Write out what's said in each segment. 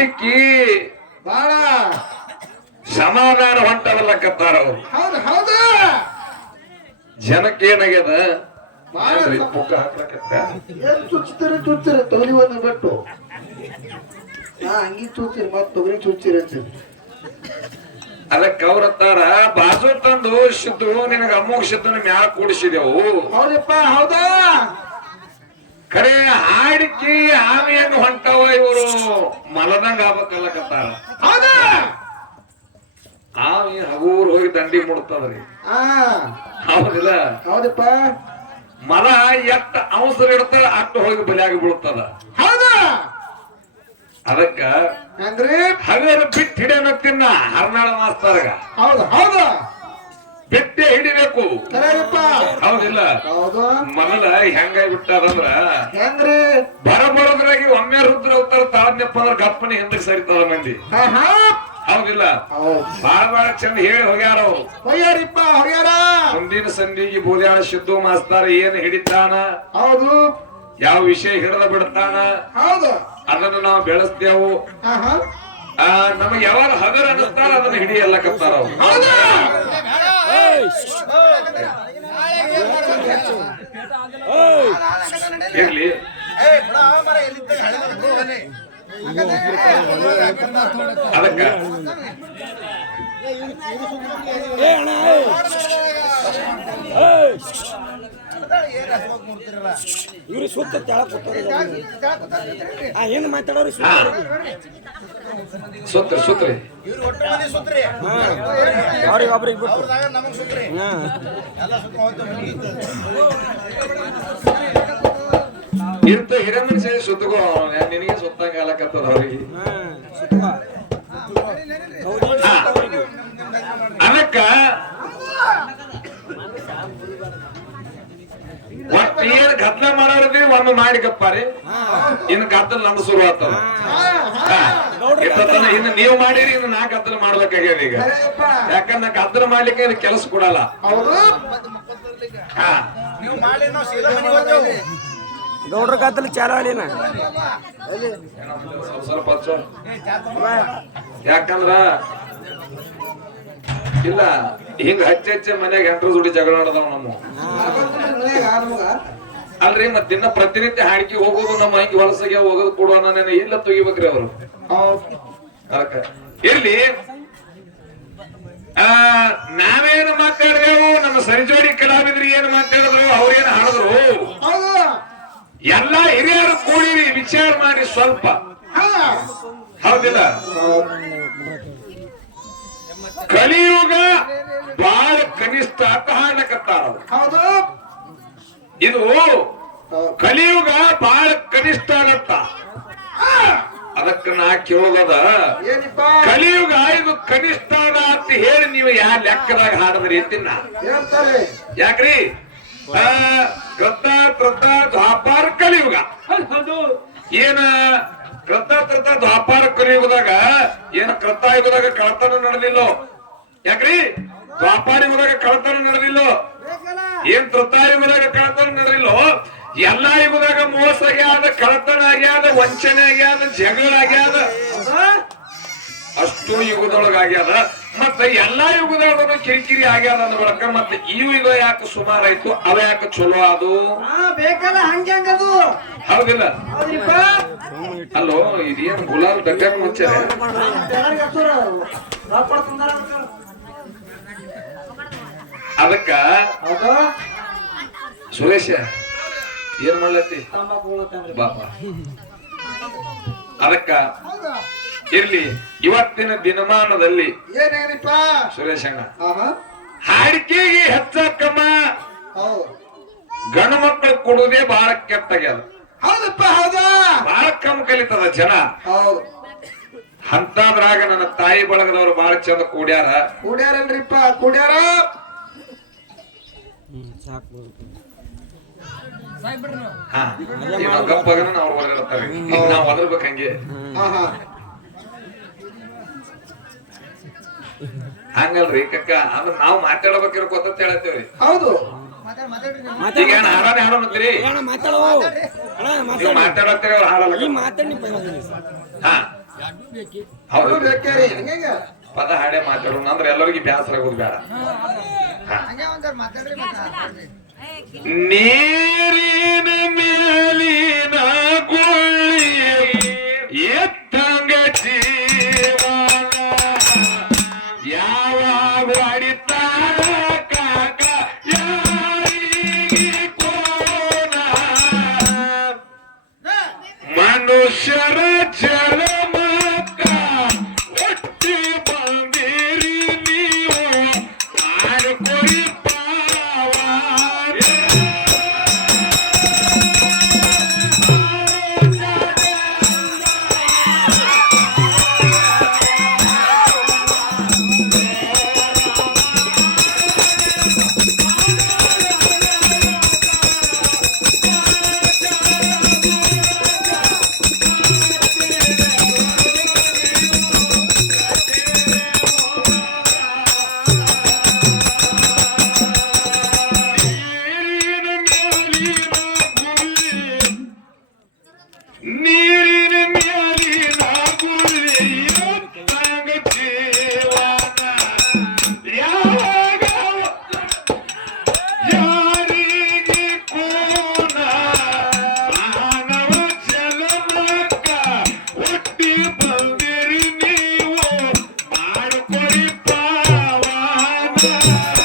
ಹಾಡಿಕಿ. ಬಾಳ. ಸಮಾಧಾನ ಹೊಂಟವಲ್ಲಕತ್ತಾರ ಅವ್ರು. ಹೌದು ಹೌದು. ಜನಕ್ಕೆ ಏನಾಗ್ಯದ? ಪುಕ್ಕ ಹಾಕ್ಲಕತ್ತ ಏನ್ ಚುಚ್ಚಿತೀರಿ ಚುಚ್ಚಿರ ತೊಗರಿ ಒಂದು ಬಿಟ್ಟು. ಹಾ ಹಂಗಿ ಚುಚ್ಚಿರಿ ಮತ್ ತೊಗರಿ ಚುಚ್ಚಿರಿ ಅದಕ್ಕೆ ಅವ್ರತ್ತಾರ ಬಾಜು ತಂದು ಸಿದ್ದು ನಿನಗ ಶಿದ್ದನ ಮ್ಯಾಲ ಕೂಡಿಸಿದೆವು. ಹೌದಪ್ಪ ಹೌದಾ? ಖರೆ ಹಾಡಿಕಿ ಆಮಿ ಹೊಂಟಾವ ಹೊಂಟವ ಇವರು. ಮಲದಂಗ ಆಗ್ಬೇಕಲ್ಲಕತ್ತಾರ ಹೌದಾ. ಆಮಿ ಹಗೂರ್ ಹೋಗಿ ದಂಡಿ ಮುಡ್ತದ್ರಿ ಹೌದಿಲ್ಲ? ಹೌದಪ್ಪ. ಮಲ ಎಷ್ಟ ಅವಸರ ಇಡ್ತ ಅಷ್ಟು ಹೋಗಿ ಬಲಿಯಾಗಿ ಬೀಳ್ತದ. ಹೌದಾ. ಅದಕ್ಕ ಅಂದ್ರೆ ಹಗರು ಬಿಟ್ಟು ಹಿಡಿಯೋನ ತಿನ್ನ ಹರ್ನಾಳ ಮಾಸ್ತಾರ ಹೌದು ಹೌದು. ಬಿಟ್ಟೆ ಹಿಡಿಬೇಕು. ಹೌದಿಲ್ಲ. ಹೌದು. ಮೊದಲ ಹೆಂಗಾಗಿ ಬಿಟ್ಟದಂದ್ರ ಹೆಂಗ್ರಿ? ಬರ ಬರೋದ್ರಾಗಿ ಒಮ್ಮೆ ರುದ್ರ ಅವತಾರ ತಾಳ್ನೆಪ್ಪ ಅಂದ್ರ ಗಪ್ಪನೆ ಹಿಂದಕ್ಕೆ ಸರಿತದ ಮಂದಿ. ಹೌದಿಲ್ಲ. ಹೌದು. ಬಾಳ ಬಾಳ ಚಂದ ಹೇಳಿ ಹೋಗ್ಯಾರ ಅವ್ರು. ಹೊಯ್ಯಾರ ಮುಂದಿನ ಸಂಧಿಗೆ ಬೂದ್ಯಾಳ ಸಿದ್ದು ಮಾಸ್ತಾರ ಏನ್ ಹಿಡಿತಾನ? ಹೌದು. ಯಾವ ವಿಷಯ ಹಿಡಿದ ಬಿಡ್ತಾನ? ಹೌದು. ಅದನ್ನ ನಾವು ಬೆಳೆಸ್ತೇವು. ನಮಗೆ ಯಾವಾಗ ಹಗರ ಅನ್ನಿಸ್ತಾರ ಅದನ್ನ ಹಿಡಿಯಲ್ಲಕತ್ತಾರ ಅವ್ರು. ಅದಕ್ಕ? ಇವ್ರು ಕೂತಾರ ಆ ಏನು ಮಾತಾಡೋರು ಸುತ್ತ? ಸುತ್ರಿ ಸುತ್ರಿ ಅವ್ರಿಗೆ ಒಬ್ರಿಗೆ ಬಿಟ್ಟು ಇಂತ ಹಿರಮ್ಮನ ಸೇರಿ ಸುತ್ತಗೋ ನಿನಗೆ ಸುತ್ತಂಗ ಆಲಕತ್ತದ ಅವ್ರಿಗೆ. ಅದಕ್ಕ ಒಟ್ಟ ಗದ್ದಲ ಮಾಡೋರ್ದಿ ಒಂದು ಮಾಡಿ ರೀ ಇನ್ನು ಗದ್ದಲ ನಮ್ಮ ಶುರು ಆಗ್ತದ. ಇನ್ನು ನೀವು ಮಾಡಿರಿ ಇನ್ನು ನಾ ಗದ್ದಲ ಮಾಡ್ಬೇಕಾಗ್ಯದ ಈಗ. ಯಾಕಂದ್ರೆ ಗದ್ದಲ ಮಾಡ್ಲಿಕ್ಕೆ ಇದು ಕೆಲಸ ಕೊಡಲ್ಲ. ಹೌದು. ಹಾ. ಗೌಡ್ರ ಗದ್ದಲ ಚಾಲ ಅಲ್ಲಿನ ಸ್ವಲ್ಪ. ಯಾಕಂದ್ರ ಇಲ್ಲ ಹಿಂಗ ಹಚ್ಚ ಹಚ್ಚ ಮನ್ಯಾಗ ಎಂಟ್ರ ಜೋಡಿ ಜಗಳ ಆಡದವ ನಮ್ಮ. ಅಲ್ರಿ ಮತ್ ದಿನ ಪ್ರತಿನಿತ್ಯ ಹಾಡಿಕೆ ಹೋಗೋದು ನಮ್ಮ ಹಂಗೆ ಹೊಲಸಗೆ ಹೋಗೋದು ಕೊಡುವ ನಾನು ಇಲ್ಲ ತೆಗಿಬೇಕ್ರಿ ಅವರು. ಎಲ್ಲಿ ಇರ್ಲಿ. ಆ ನಾವೇನು ಮಾತಾಡಿದೆವು? ನಮ್ಮ ಸರಿಜೋಡಿ ಕಲಾವಿದ್ರಿ ಏನು ಮಾತಾಡಿದ್ರು? ಅವ್ರೇನು ಹಾಡಿದ್ರು. ಎಲ್ಲಾ ಹಿರಿಯರು ಕೂಡಿರಿ ವಿಚಾರ ಮಾಡಿ ಸ್ವಲ್ಪ. ಹೌದಿಲ್ಲ? ಕಲಿಯುಗ ಬಹಳ ಕನಿಷ್ಠ ಅಂತ ಹಾಡ್ಲಕತ್ತಾರ ಹೌದು. ಇದು. ಕಲಿಯುಗ ಬಹಳ ಕನಿಷ್ಠ ಆಗತ್ತ ಅದಕ್ಕ ನಾ ಕೇಳೋದದ ಏನಿಪ್ಪ? ಕಲಿಯುಗ ಇದು ಕನಿಷ್ಠ ಅದ ಅಂತ ಹೇಳಿ ನೀವು ಯಾ ಲೆಕ್ಕದಾಗ ಹಾಡದ್ರಿ ಅಂತಿನ? ಹೇಳ್ತಾರೆ. ಯಾಕ್ರಿ? ಆ, ಕೃತ ಕೃತ ದ್ವಾಪಾರ ಕಲಿಯುಗ. ಏನ ಕೃತ ಕೃತ ದ್ವಾಪಾರ ಕಲಿಯುಗದಾಗ ಏನ ಕೃತ ಯುಗದಾಗ ಕಳತನ ನಡೆದಿಲ್ಲೋ? ಯಾಕ್ರಿ? ದ್ವಾಪಾರ ಯುಗದಾಗ ಕಳತನ ನಡೆದಿಲ್ಲೋ ಏನ್ ನಡೆದಿಲ್ಲೋ ಎಲ್ಲಾ ಯುಗದಾಗ ಮೋಸ ಆಗ್ಯಾದ ಕಳತನ ಆಗ್ಯಾದ ವಂಚನೆ ಆಗ್ಯಾದ ಜಗಳ ಆಗ್ಯಾದ ಅಷ್ಟು ಯುಗದೊಳಗ ಆಗ್ಯಾದ ಮತ್ತ ಎಲ್ಲಾ ಯುಗದೊಳಗೂ ಕಿರಿಕಿರಿ ಆಗ್ಯಾದ ಅಂದ ಬಳಕ ಮತ್ತೆ ಈ ಯುಗ ಯಾಕೆ ಸುಮಾರಾಯ್ತು ಅವ ಯಾಕೆ ಚಲೋ ಅದು ಬೇಕಲ್ಲ ಹಂಗೆ ಹೌದಿಲ್ಲ? ಅಲ್ಲೋ ಇದೇನು ಗುಲಾಲ್ ಬೆಟ್ಟಕ್ ಮುಂಚೆ. ಅದಕ್ಕ ಸುರೇಶ ಏನ್ ಮಾಡ್ಲತ್ತಿ? ಬಾಪ. ಅದಕ್ಕ ಇರ್ಲಿ ಇವತ್ತಿನ ದಿನಮಾನದಲ್ಲಿ ಏನೇನಪ್ಪ? ಸುರೇಶಣ್ಣ ಹಾಡಿಕೆಗೆ ಹೆಚ್ಚಕ್ಕಮ್ಮ ಹೌದು. ಗಂಡು ಮಕ್ಕಳು ಕೊಡುವುದೇ ಬಹಳ ಕೆಟ್ಟಾಗ್ಯದ ಹೌದಪ್ಪ ಹೌದಾ? ಬಹಳ ಕಮ್ಮಿ ಕಲಿತದ ಜನ. ಹೌದು. ಅಂತದ್ರಾಗ ನನ್ನ ತಾಯಿ ಬಳಗದವರು ಬಹಳ ಚಂದ ಕೂಡ್ಯಾರ. ಕೂಡ್ಯಾರಲ್ರಿಪ್ಪ ಕೂಡ್ಯಾರ? ಗಪ್ಪಗನ ಅವ್ರು ಹೊರಡ್ತಾರೆ ನಾವ್ ಒದರ್ಬೇಕು ಹಂಗೆ ಆಹಾ ಹಂಗಲ್ರಿ ಕಕ್ಕ ಅಂದ್ರೆ ನಾವು ಮಾತಾಡ್ಬೇಕಿರೋ ಗೊತ್ತ ಹೇಳತ್ತೇವ್ರಿ ಹೌದು ಈಗ ಹಾಡಾನೆ ನೀವು ಮಾತಾಡತ್ತೀರಿ ಅವ್ರು ಹಾಡಲ್ಲ ಹಾ. ಪದ ಹಾಡೇ ಮಾತಾಡೋಣ ಅಂದ್ರೆ ಎಲ್ಲರಿಗೂ ಬ್ಯಾಸರ ಆಗೋದು ಬೇಡ. ಹಾ. ನೀರಿನ ಮೇಲಿನ ಗುಳ್ಳಿ ಎತ್ತಂಗ ಜೀವನ Thank you.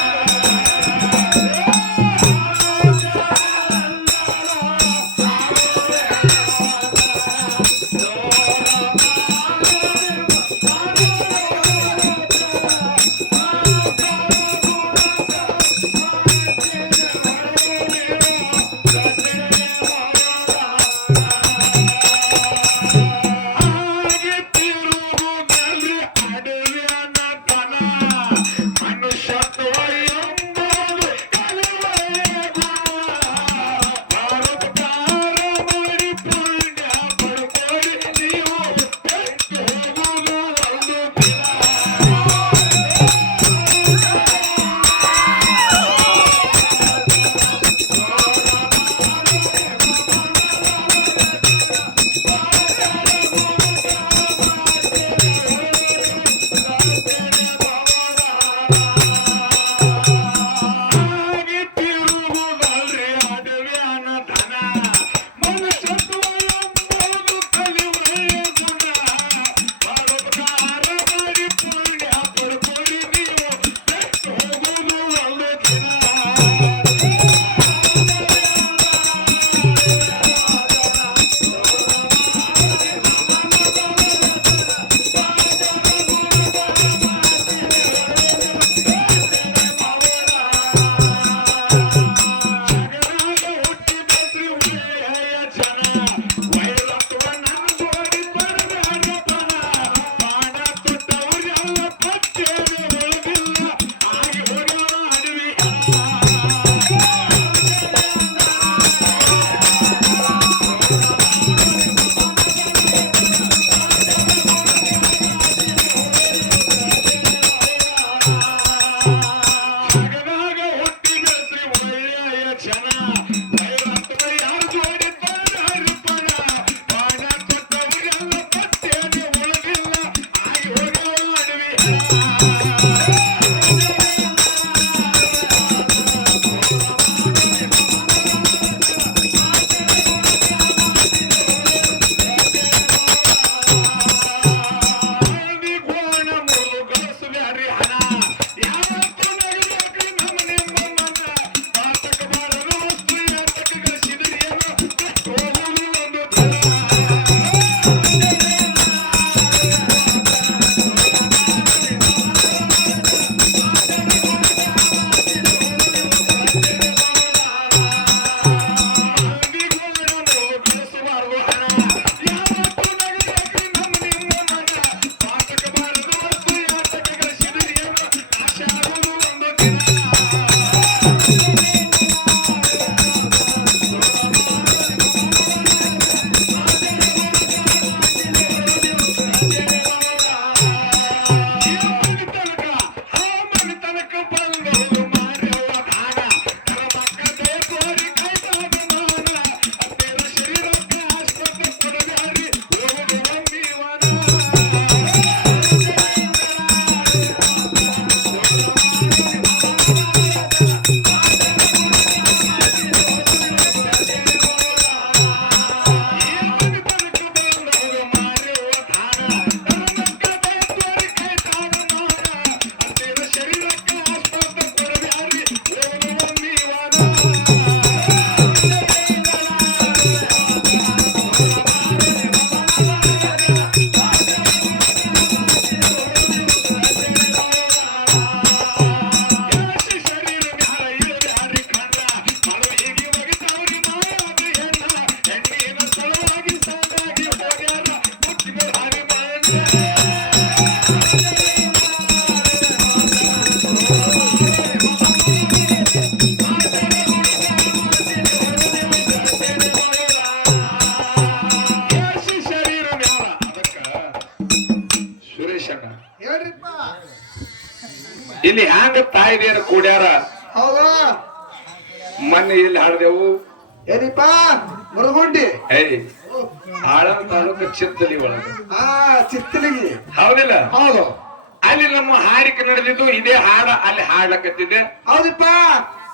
ಹಾಡ ಅಲ್ಲಿ ಹಾಡ್ಲಕತ್ತಿದ್ದೆ. ಹೌದಪ್ಪ.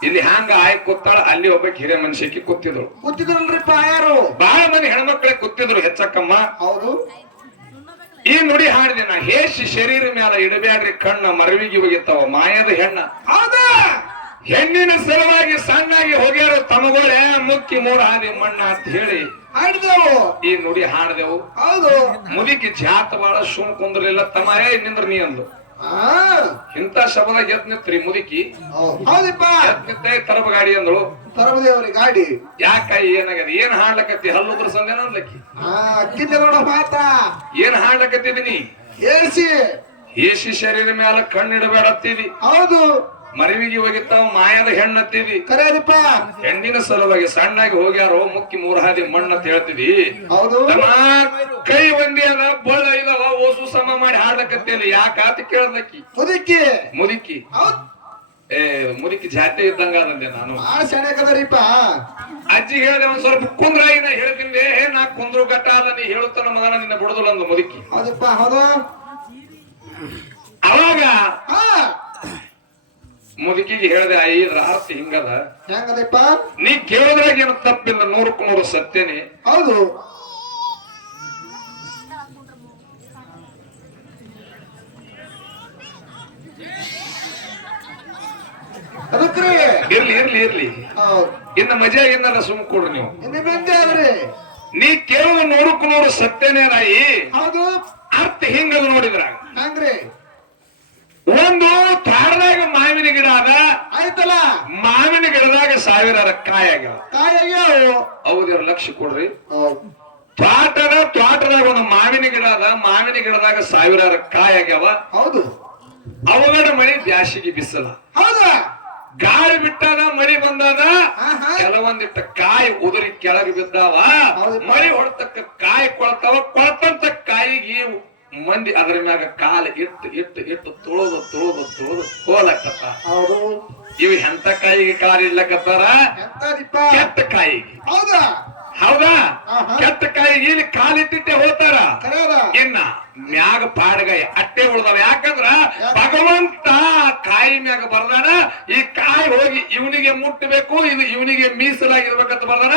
ಇಲ್ಲಿ ಹ್ಯಾಂಗ ಆಯ್ ಕೂತಾಳ? ಅಲ್ಲಿ ಒಬ್ಬ ಹಿರಿಯ ಮನುಷ್ಯಕ್ಕೆ ಕೂತಿದ್ರು ಕೂತಿದ್ರಲ್ರಿಪ್ಪ ಯಾರು? ಬಹಳ ಮಂದಿ ಹೆಣ್ಮಕ್ಳೆ ಕೂತಿದ್ರು ಹೆಚ್ಚಕ್ಕಮ್ಮ. ಹೌದು. ಈ ನುಡಿ ಹಾಡಿದೆ ನಾ. ಹೇಸಿ ಶರೀರ ಮ್ಯಾಲ ಇಡಬ್ಯಾಡ್ರಿ ಕಣ್ಣ ಮರವಿಗೆ ಹೋಗಿತ್ತವ ಮಾಯದ ಹೆಣ್ಣ. ಹೌದಾ. ಹೆಣ್ಣಿನ ಸಲುವಾಗಿ ಸಣ್ಣಾಗಿ ಹೋಗ್ಯಾರ ತಮಗೋಳೆ ಮುಕ್ಕಿ ಮೂರ ಹಾದಿ ಮಣ್ಣ ಅಂತ ಹೇಳಿ ಹಾಡಿದೆವು. ಈ ನುಡಿ ಹಾಡಿದೆವು. ಹೌದು. ಮುದುಕಿ ಜಾತ ಬಾಳ ಸುಮ್ ಕುಂದ್ರಲಿಲ್ಲ. ತಮ್ಮ ಏ ನಿಂದ್ರ ನೀ ಅಂದು ಇಂತ ಶಬ್ದ ಎದ್ ನಿತ್ರಿ ಮುದುಕಿ. ಹೌದಿಪ್ಪ. ತರಬ ಗಾಡಿ ಅಂದಳು. ತರಬದೇವ್ರಿ ಗಾಡಿ. ಯಾಕ ಏನಾಗದ ಏನ್ ಹಾಡ್ಲಕತ್ತಿ? ಹಲ್ಲುದ್ರ ಸಂದೇನ ನೋಡ ಮಾತ. ಏನ್ ಹಾಡ್ಲಕತ್ತಿದಿ ಏಸಿ ಏಸಿ ಶರೀರ ಮ್ಯಾಲ ಕಣ್ಣಿಡಬೇಡತ್ತಿದಿ ಹೌದು. ಮರಿವಿಗೆ ಹೋಗಿರ್ತಾವ ಮಾಯದ ಹೆಣ್ಣತ್ತೀವಿ. ಕರೆಯದಪ್ಪ. ಹೆಣ್ಣಿನ ಸಲುವಾಗಿ ಸಣ್ಣಾಗಿ ಹೋಗ್ಯಾರೋ ಮುಕ್ಕಿ ಮೂರ್ ಹಾದಿ ಮಣ್ಣ ಅಂತ ಹೇಳ್ತಿದಿ ಹೌದು ಕೈ ಒಂದಿ ಅದ ಬಳ್ಳ ಇದಾವ ಓಸು ಸಮ ಮಾಡಿ ಹಾಡ್ಲಕತ್ತಿಲ್ಲ ಯಾಕಾತ ಕೇಳದಕ್ಕಿ? ಮುದುಕಿ. ಮುದುಕಿ. ಏ ಮುದುಕಿ ಜಾತಿ ಇದ್ದಂಗ ಅದಂದೆ ನಾನು. ಸಣ್ಣಕದರಿಪ್ಪ ಅಜ್ಜಿ ಹೇಳಿದೆ ಒಂದ್ ಸ್ವಲ್ಪ ಕುಂದ್ರ ನಾ ಹೇಳ್ತೀನಿ. ಏ ನಾ ಕುಂದ್ರು ಗಟ್ಟ ಅಲ್ಲ ನೀ ಹೇಳುತ್ತಾನ ಮಗನ ನಿನ್ನ ಬಿಡುದಿಲ್ಲ ಒಂದು ಮುದುಕಿ. ಹೌದಪ್ಪ ಹೌದು. ಅವಾಗ ಮುದುಕಿಗೆ ಹೇಳಿದೆ ಐ ಇದ್ರ ಆರ್ತಿ ಹಿಂಗದ? ಹೆಂಗದಪ್ಪ? ನೀ ಕೇಳಿದ್ರಾಗ ಏನು ತಪ್ಪಿಲ್ಲ ನೂರಕ್ಕೂ ನೂರು ಸತ್ಯನೇ. ಹೌದು. ಅದಕ್ರಿ ಇರ್ಲಿ ಇರ್ಲಿ ಇರ್ಲಿ. ಹೌದು. ಇನ್ನ ಮಜಾ ಏನಲ್ಲ ಸುಮ್ ಕೊಡ್ರಿ ನೀವು. ನೀ ಕೇಳುವ ನೂರಕ್ಕೂ ನೂರು ಸತ್ಯನೇ ನಾಯಿ ಹೌದು. ಅರ್ಥ ಹಿಂಗದ ನೋಡಿದ್ರಾಗ. ಹಂಗ್ರಿ? ಒಂದು ತಾರದಾಗ ಮಾವಿನ ಗಿಡ ಅದ. ಆಯ್ತಲ್ಲ? ಮಾವಿನ ಗಿಡದಾಗ ಸಾವಿರಾರ ಕಾಯಿ ಆಗ್ಯಾವ. ತಾಯಿಯೋ ಹೌದ್ರ ಲಕ್ಷ ಕೊಡ್ರಿ. ತ್ವಾಟದ ತ್ವಾಟದಾಗ ಒಂದು ಮಾವಿನ ಗಿಡ ಅದ. ಮಾವಿನ ಗಿಡದಾಗ ಸಾವಿರಾರ ಕಾಯಿ ಆಗ್ಯಾವ. ಹೌದು. ಅವಗಡ ಮಳಿ ಬ್ಯಾಸಿಗೆ ಬಿಸಲ. ಹೌದಾ? ಗಾಳಿ ಬಿಟ್ಟಾಗ ಮರಿ ಬಂದಾಗ. ಕೆಲವೊಂದಿಟ್ಟ ಕಾಯಿ ಉದುರಿ ಕೆಳಗೆ ಬಿದ್ದಾವ. ಮರಿ ಮಳಿ ಹೊಡ್ತಕ್ಕ ಕಾಯಿ ಕೊಳ್ತಾವ. ಕೊಳ್ತಂತ ಕಾಯಿಗೆ ಮಂದಿ ಅದರ ಮ್ಯಾಗ ಕಾಲ ಇಟ್ಟು ಇಟ್ಟು ಇಟ್ಟು ತುಳದು ತುಳದು ತುಳದು ಹೋಲಕತ್ತ ಹೌದು. ಇವ್ ಎಂತ ಕಾಯಿಗೆ ಕಾಲ ಇಡ್ಲಕತ್ತಾರ? ಕೆಟ್ಟ ಕಾಯಿಗೆ. ಹೌದಾ? ಹೌದಾ. ಕೆಟ್ಟ ಕಾಯಿಗೆ ಇಲ್ಲಿ ಕಾಲಿಟ್ಟಿಟ್ಟೆ ಹೋತಾರ ಇನ್ನ ಮ್ಯಾಗ ಪಾಡಗಾಯಿ ಅಟ್ಟೆ ಉಳ್ದವ. ಯಾಕಂದ್ರ ಭಗವಂತ ಕಾಯಿ ಮ್ಯಾಗ ಬರ್ದಾನ. ಈ ಕಾಯಿ ಹೋಗಿ ಇವನಿಗೆ ಮುಟ್ಟಬೇಕು ಇದು ಇವನಿಗೆ ಮೀಸಲಾಗಿರ್ಬೇಕಂತ ಬರ್ದಾನ.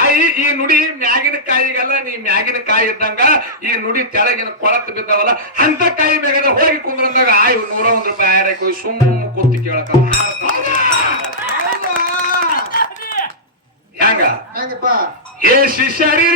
ಆಯಿ ಈ ನುಡಿ ಮ್ಯಾಗಿನ ಕಾಯಿಗೆಲ್ಲ ನೀ ಮ್ಯಾಗಿನ ಕಾಯಿ ಇದ್ದಂಗ ಈ ನುಡಿ ತೆಳಗಿನ ಕೊಳತ್ ಬಿದ್ದಾವಲ್ಲ ಅಂತ ಕಾಯಿ ಮ್ಯಾಗ ಹೋಗಿ ಕುಂದ್ರಂದಾಗ ಆಯ್ ನೂರ ಒಂದ್ ರೂಪಾಯಿ ಆಯ್ರಕ್ಕೆ ಹೋಗಿ ಸುಮ್ಮ ಕೂತಿ ಕೇಳಕ ಹೆಂಗ ಹೆಂಗಪ್ಪ ಏ ಶಿಷ್ಯರಿ ಮ್ಯಾಲ ಎಡಬ್ಯಾಡ್ರಿ ಕಣ್ಣ